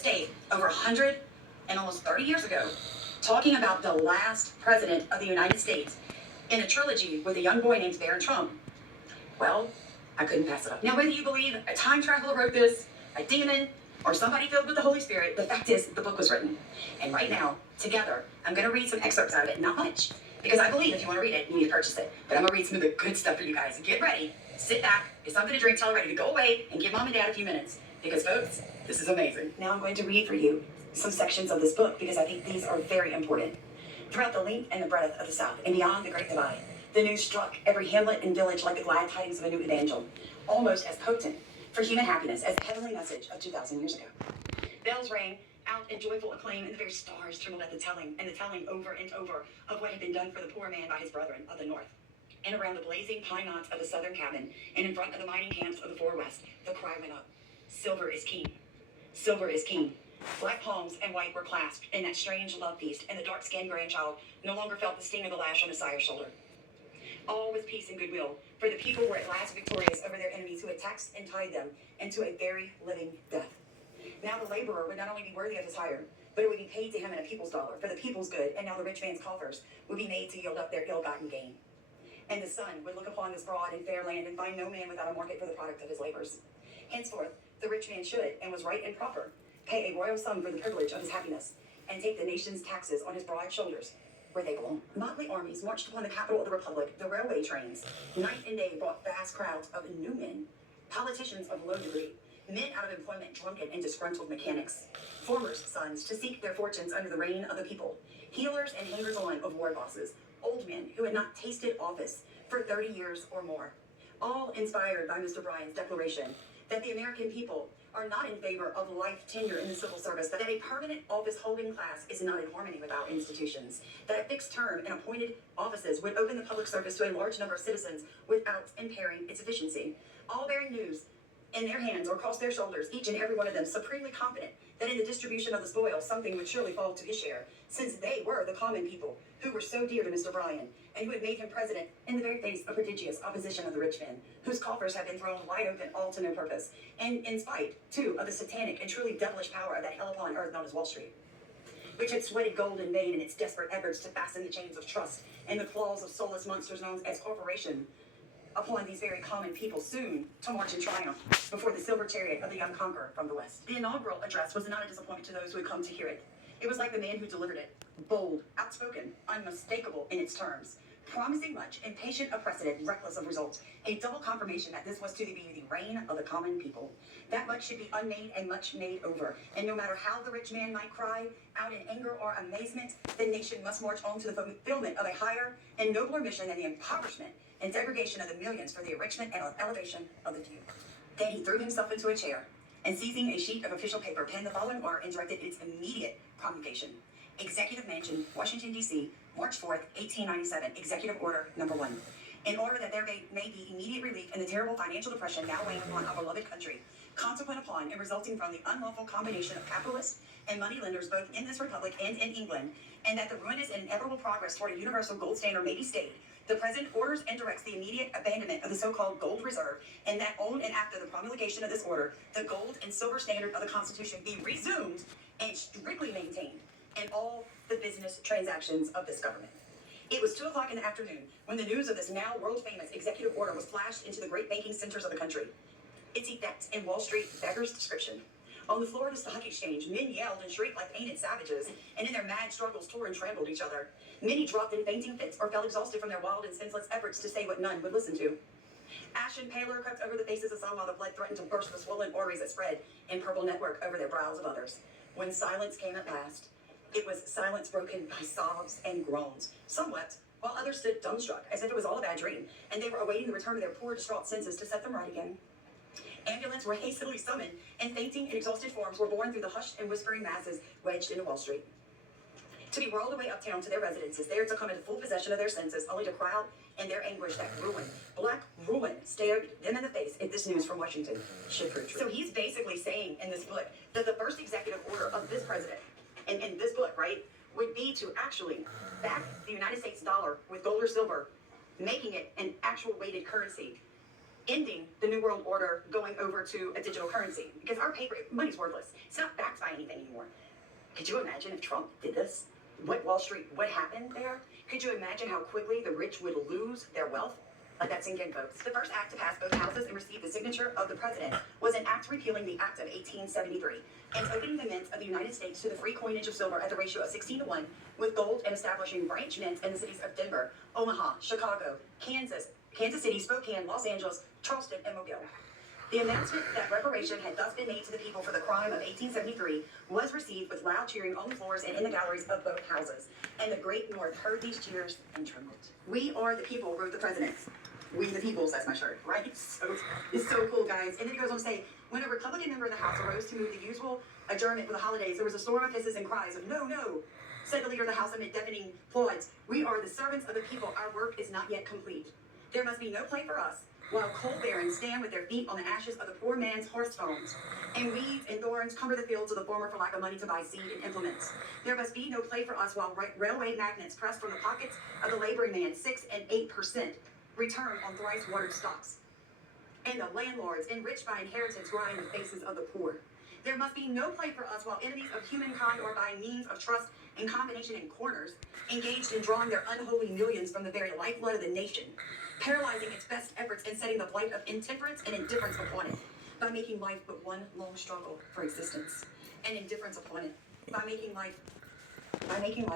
state over 100 and almost 30 years ago, talking about the last president of the United States in a trilogy with a young boy named Barron Trump. Well, I couldn't pass it up. Now, whether you believe a time traveler wrote this, a demon, or somebody filled with the Holy Spirit, the fact is the book was written. And right now, together, I'm going to read some excerpts out of it. Not much, because I believe if you want to read it, you need to purchase it. But I'm going to read some of the good stuff for you guys. Get ready, sit back, get something to drink, tell her ready to go away, and give mom and dad a few minutes. Because, folks, this is amazing. Now I'm going to read for you some sections of this book, because I think these are very important. Throughout the length and the breadth of the South, and beyond the Great Divide, the news struck every hamlet and village like the glad tidings of a new evangel, almost as potent for human happiness as the heavenly message of 2,000 years ago. Bells rang out in joyful acclaim, and the very stars trembled at the telling over and over of what had been done for the poor man by his brethren of the north. And around the blazing pine knots of the southern cabin, and in front of the mining camps of the far west, the cry went up, "Silver is king! Silver is king!" Black palms and white were clasped in that strange love feast, and the dark-skinned grandchild no longer felt the sting of the lash on his sire's shoulder. All was peace and goodwill, for the people were at last victorious over their enemies who had taxed and tied them into a very living death. Now the laborer would not only be worthy of his hire, but it would be paid to him in a people's dollar, for the people's good, and now the rich man's coffers would be made to yield up their ill-gotten gain. And the sun would look upon this broad and fair land and find no man without a market for the product of his labors. Henceforth, the rich man should, and was right and proper, pay a royal sum for the privilege of his happiness, and take the nation's taxes on his broad shoulders, where they belong. Motley armies marched upon the capital of the Republic. The railway trains, night and day, brought vast crowds of new men, politicians of low degree, men out of employment, drunken and disgruntled mechanics, farmers' sons to seek their fortunes under the reign of the people, healers and hangers-on of war bosses, old men who had not tasted office for 30 years or more, all inspired by Mr. Bryan's declaration that the American people are not in favor of life tenure in the civil service, but that a permanent office-holding class is not in harmony with our institutions, that a fixed term and appointed offices would open the public service to a large number of citizens without impairing its efficiency, all bearing news in their hands or across their shoulders, each and every one of them supremely confident that in the distribution of the spoil something would surely fall to his share, since they were the common people who were so dear to Mr. Bryan, and who had made him president in the very face of prodigious opposition of the rich men, whose coffers had been thrown wide open all to no purpose, and in spite, too, of the satanic and truly devilish power of that hell upon earth known as Wall Street, which had sweated gold in vain in its desperate efforts to fasten the chains of trust and the claws of soulless monsters known as corporation upon these very common people, soon to march in triumph before the silver chariot of the young conqueror from the west. The inaugural address was not a disappointment to those who had come to hear it. It was like the man who delivered it, bold, outspoken, unmistakable in its terms, promising much, impatient of precedent, reckless of results, a double confirmation that this was to be the reign of the common people. That much should be unmade and much made over, and no matter how the rich man might cry out in anger or amazement, the nation must march on to the fulfillment of a higher and nobler mission than the impoverishment and degradation of the millions for the enrichment and elevation of the few. Then he threw himself into a chair, and seizing a sheet of official paper, penned the following order and directed its immediate promulgation. Executive Mansion, Washington, D.C., March 4th, 1897, Executive Order Number 1. In order that there may be immediate relief in the terrible financial depression now weighing upon our beloved country, consequent upon and resulting from the unlawful combination of capitalists and moneylenders both in this republic and in England, and that the ruinous and inevitable progress toward a universal gold standard may be stayed, the President orders and directs the immediate abandonment of the so-called gold reserve, and that on and after the promulgation of this order, the gold and silver standard of the Constitution be resumed and strictly maintained in all the business transactions of this government. It was 2 o'clock in the afternoon when the news of this now world-famous executive order was flashed into the great banking centers of the country. Its effect in Wall Street beggars description. On the floor of the stock exchange, men yelled and shrieked like painted savages, and in their mad struggles tore and trampled each other. Many dropped in fainting fits or fell exhausted from their wild and senseless efforts to say what none would listen to. Ashen pallor crept over the faces of some while the blood threatened to burst the swollen arteries that spread in purple network over their brows of others. When silence came at last, it was silence broken by sobs and groans. Some wept, while others stood dumbstruck, as if it was all a bad dream, and they were awaiting the return of their poor, distraught senses to set them right again. Ambulances were hastily summoned, and fainting and exhausted forms were borne through the hushed and whispering masses wedged into Wall Street, to be whirled away uptown to their residences, there to come into full possession of their senses, only to cry out in their anguish that ruin, black ruin, stared them in the face if this news from Washington should prove true. So he's basically saying in this book that the first executive order of this president, and in this book, right, would be to actually back the United States dollar with gold or silver, making it an actual weighted currency ending the New World Order, going over to a digital currency, because our paper money's worthless. It's not backed by anything anymore. Could you imagine if Trump did this? What Wall Street, what happened there? Could you imagine how quickly the rich would lose their wealth? Let that sink in, folks. The first act to pass both houses and receive the signature of the president was an act repealing the Act of 1873 and opening the mint of the United States to the free coinage of silver at the ratio of 16:1 with gold, and establishing branch mints in the cities of Denver, Omaha, Chicago, Kansas City, Spokane, Los Angeles, Charleston, and Mobile. The announcement that reparation had thus been made to the people for the crime of 1873 was received with loud cheering on the floors and in the galleries of both houses. And the great North heard these cheers and trembled. "We are the people," wrote the president. "We the people," says my shirt, right? So it's so cool, guys. And then he goes on to say, when a Republican member of the House arose to move the usual adjournment for the holidays, there was a storm of hisses and cries of "No, no," said the leader of the House amid deafening applause. "We are the servants of the people. Our work is not yet complete. There must be no play for us, while coal barons stand with their feet on the ashes of the poor man's hearthstones, and weeds and thorns cumber the fields of the farmer for lack of money to buy seed and implements. There must be no play for us, while railway magnates press from the pockets of the laboring man 6 and 8% return on thrice watered stocks, and the landlords, enriched by inheritance, grind the faces of the poor. There must be no play for us, while enemies of humankind are by means of trust and combination in corners, engaged in drawing their unholy millions from the very lifeblood of the nation, paralyzing its best efforts and setting the blight of intemperance and indifference upon it, by making life but one long struggle for existence, and indifference upon it, by making life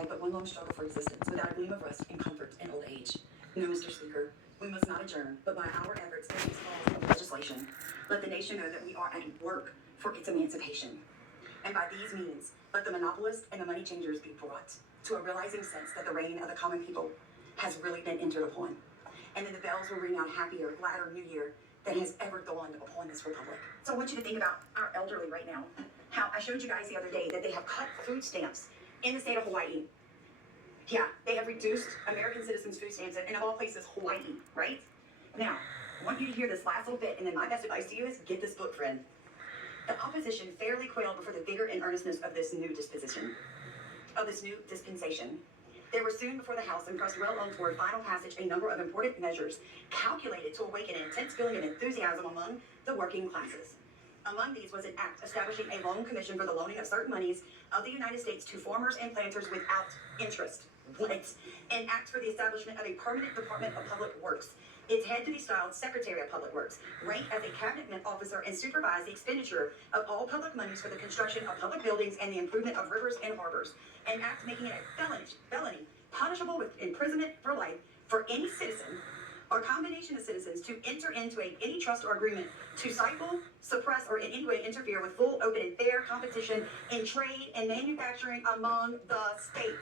but one long struggle for existence, without a gleam of rest and comfort in old age. No, Mr. Speaker, we must not adjourn, but by our efforts and these laws and legislation, let the nation know that we are at work for its emancipation. And by these means, let the monopolists and the money changers be brought to a realizing sense that the reign of the common people has really been entered upon. And then the bells will ring out happier, gladder new year than has ever dawned upon this republic. So I want you to think about our elderly right now. How I showed you guys the other day that they have cut food stamps in the state of Hawaii. Yeah, they have reduced American citizens' food stamps, and of all places, Hawaii, right? Now, I want you to hear this last little bit, and then my best advice to you is get this book, friend. The opposition fairly quailed before the vigor and earnestness of this new dispensation. They were soon before the House and pressed well on toward final passage a number of important measures calculated to awaken an intense feeling of enthusiasm among the working classes. Among these was an act establishing a loan commission for the loaning of certain monies of the United States to farmers and planters without interest. What? An act for the establishment of a permanent Department of Public Works. Its head to be styled Secretary of Public Works, rank as a cabinet officer, and supervise the expenditure of all public monies for the construction of public buildings and the improvement of rivers and harbors. An act making it a felony, punishable with imprisonment for life for any citizen or combination of citizens to enter into any trust or agreement to stifle, suppress, or in any way interfere with full, open, and fair competition in trade and manufacturing among the states.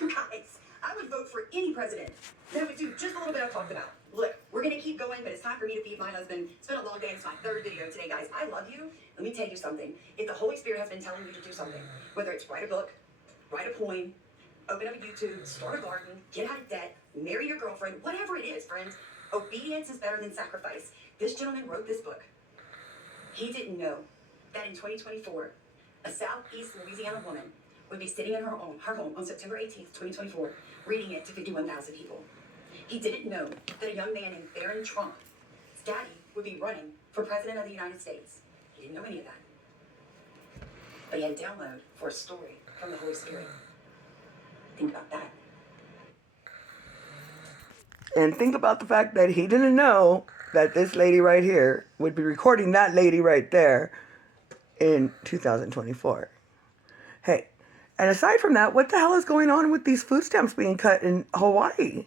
You guys, I would vote for any president that would do just a little bit I talked about. Look, we're going to keep going, but it's time for me to feed my husband. It's been a long day. It's my third video today, guys. I love you. Let me tell you something. If the Holy Spirit has been telling you to do something, whether it's write a book, write a poem, open up a YouTube, start a garden, get out of debt, marry your girlfriend, whatever it is, friends, obedience is better than sacrifice. This gentleman wrote this book. He didn't know that in 2024, a Southeast Louisiana woman would be sitting in her home on September 18th, 2024, reading it to 51,000 people. He didn't know that a young man named Barron Trump, his daddy, would be running for president of the United States. He didn't know any of that. But he had a download for a story from the Holy Spirit. Think about that. And think about the fact that he didn't know that this lady right here would be recording that lady right there in 2024. Hey, and aside from that, what the hell is going on with these food stamps being cut in Hawaii?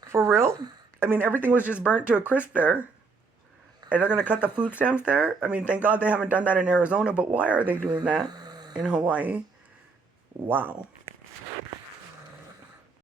For real? I mean, everything was just burnt to a crisp there. And they're going to cut the food stamps there? I mean, thank God they haven't done that in Arizona, but why are they doing that in Hawaii? Wow.